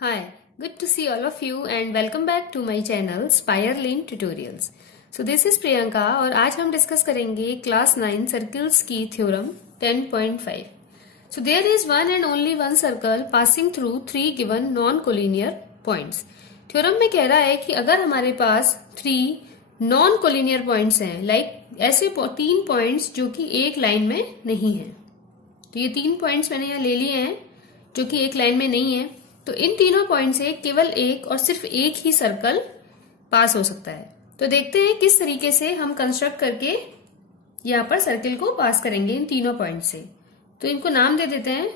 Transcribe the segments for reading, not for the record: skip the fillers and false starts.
Hi, good to see all of you and welcome back to my channel Spirelane Tutorials. So this is Priyanka और आज हम discuss करेंगे class 9 circles की theorem 10.5. So there is one and only one circle passing through three given non-collinear points. Theorem में कह रहा है कि अगर हमारे पास 3 non-collinear points हैं, like ऐसे 3 points जो कि एक लाइन में नहीं है, तो ये 3 points मैंने यहाँ ले लिए हैं जो कि एक लाइन में नहीं है, तो इन तीनों पॉइंट से केवल एक और सिर्फ एक ही सर्कल पास हो सकता है। तो देखते हैं किस तरीके से हम कंस्ट्रक्ट करके यहाँ पर सर्कल को पास करेंगे इन तीनों पॉइंट से। तो इनको नाम दे देते हैं।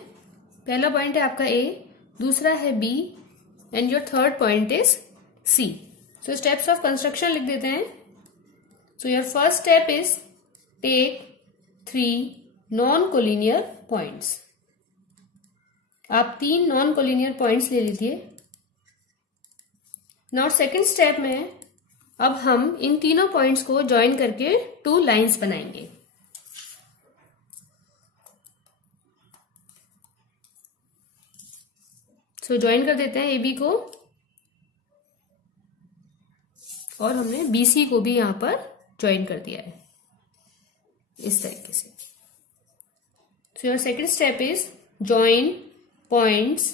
पहला पॉइंट है आपका ए, दूसरा है B and your third point is C. So steps of construction लिख देते हैं। So your first step is take 3 non collinear points. आप 3 नॉन कोलिनियर पॉइंट्स ले लीजिए। नाउ सेकंड स्टेप में अब हम इन तीनों पॉइंट्स को ज्वाइन करके 2 लाइंस बनाएंगे। सो ज्वाइन कर देते हैं ए बी को और हमने बी सी को भी यहां पर ज्वाइन कर दिया है इस तरीके से। So your second step is join points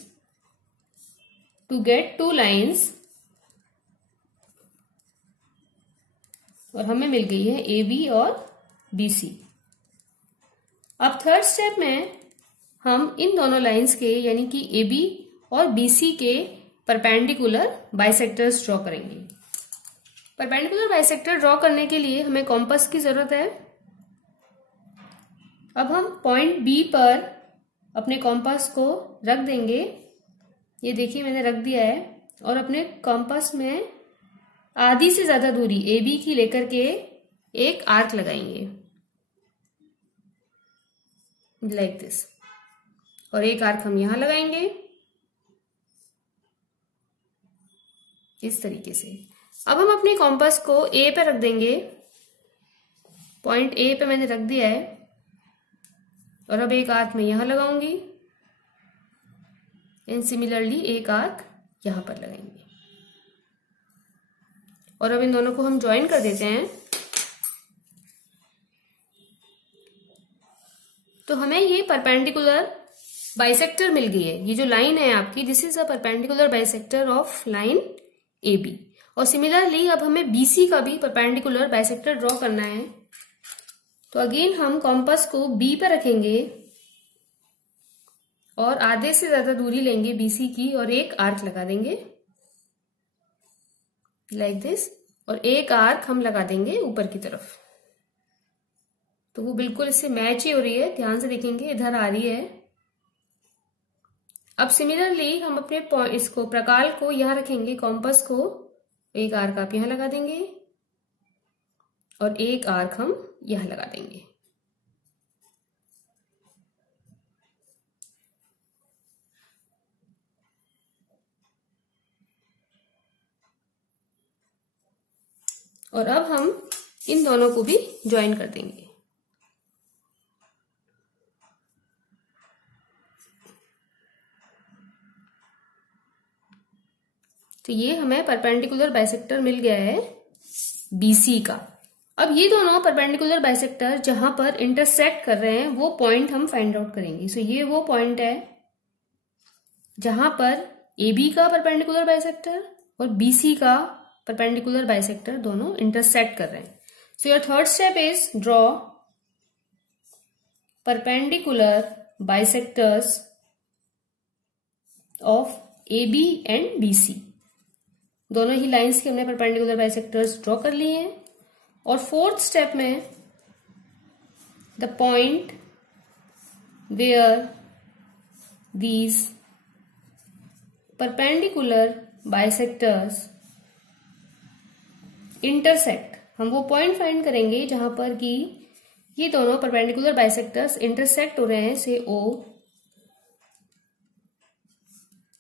to get 2 lines और हमें मिल गई है ए बी और बी सी। अब थर्ड स्टेप में हम इन दोनों लाइंस के यानी कि ए बी और बी सी के परपेंडिकुलर बाइसेक्टर्स ड्रॉ करेंगे। परपेंडिकुलर बाइसेक्टर ड्रॉ करने के लिए हमें कॉम्पस की जरूरत है। अब हम पॉइंट बी पर अपने कॉम्पास को रख देंगे। ये देखिए मैंने रख दिया है और अपने कॉम्पास में आधी से ज्यादा दूरी ए बी की लेकर के एक आर्क लगाएंगे लाइक दिस, और एक आर्क हम यहां लगाएंगे इस तरीके से। अब हम अपने कॉम्पास को ए पे रख देंगे। पॉइंट ए पे मैंने रख दिया है और अब एक आर्क मैं यहां लगाऊंगी एंड सिमिलरली एक आर्क यहां पर लगाएंगे और अब इन दोनों को हम ज्वाइन कर देते हैं। तो हमें ये परपेंडिकुलर बाइसेक्टर मिल गई है। ये जो लाइन है आपकी, this is a perpendicular bisector of line A B. और सिमिलरली अब हमें बीसी का भी परपेंडिकुलर बाइसेक्टर ड्रॉ करना है। तो अगेन हम कॉम्पास को बी पर रखेंगे और आधे से ज्यादा दूरी लेंगे बीसी की और एक आर्क लगा देंगे लाइक दिस, और एक आर्क हम लगा देंगे ऊपर की तरफ। तो वो बिल्कुल इससे मैच ही हो रही है, ध्यान से देखेंगे इधर आ रही है। अब सिमिलरली हम अपने इसको प्रकाल को यहां रखेंगे, कॉम्पास को एक आर्क आप यहां लगा देंगे और एक आर्क हम यहां लगा देंगे। और अब हम इन दोनों को भी ज्वाइन कर देंगे। तो ये हमें परपेंडिकुलर बाइसेक्टर मिल गया है बीसी का। अब ये दोनों परपेंडिकुलर बाइसेक्टर जहां पर इंटरसेक्ट कर रहे हैं वो पॉइंट हम फाइंड आउट करेंगे। सो ये वो पॉइंट है जहां पर ए बी का परपेंडिकुलर बाइसेक्टर और बीसी का परपेंडिकुलर बाइसेक्टर दोनों इंटरसेक्ट कर रहे हैं। So your third step is draw perpendicular bisectors of A B and B C. दोनों ही लाइंस के हमने परपेंडिकुलर बाइसेक्टर्स ड्रॉ कर लिए हैं। और फोर्थ स्टेप में the point where these perpendicular bisectors intersect, हम वो पॉइंट फाइंड करेंगे जहां पर कि ये दोनों परपेंडिकुलर बाइसेक्टर्स इंटरसेक्ट हो रहे हैं। से ओ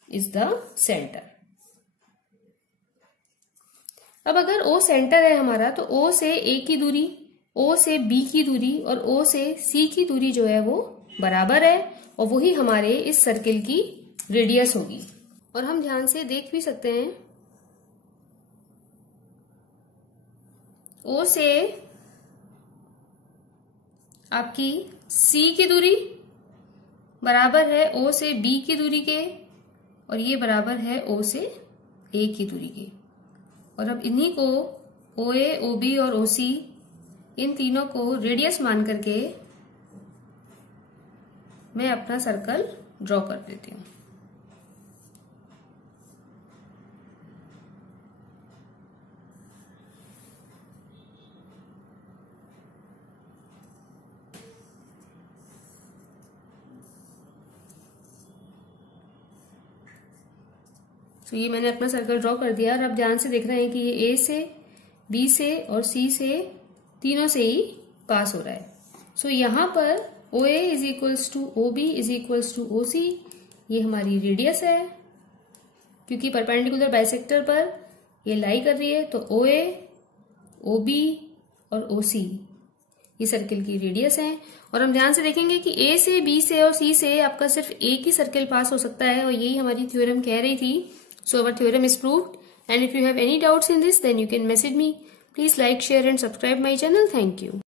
इज द सेंटर। अब अगर O सेंटर है हमारा तो O से A की दूरी, O से B की दूरी और O से C की दूरी जो है वो बराबर है और वही हमारे इस सर्किल की रेडियस होगी। और हम ध्यान से देख भी सकते हैं ओ से आपकी सी की दूरी बराबर है ओ से बी की दूरी के, और ये बराबर है ओ से ए की दूरी के। और अब इन्हीं को ओ ए, ओ बी और ओ सी, इन तीनों को रेडियस मान करके मैं अपना सर्कल ड्रॉ कर देती हूं। तो ये मैंने अपना सर्कल ड्रॉ कर दिया और अब ध्यान से देख रहे हैं कि ये ए से, बी से और सी से, तीनों से ही पास हो रहा है। सो यहां पर O A is equals to O B is equals to O C, ये हमारी रेडियस है, क्योंकि परपेंडिकुलर बाइसेक्टर पर ये लाई कर रही है। तो ओ ए, ओ बी और ओ सी ये सर्किल की रेडियस है। और हम ध्यान से देखेंगे कि ए से, बी से और सी से आपका सिर्फ एक ही सर्किल पास हो सकता है, और यही हमारी थ्योरम कह रही थी। So our theorem is proved, and if you have any doubts in this, then you can message me. Please like, share and subscribe my channel. Thank you.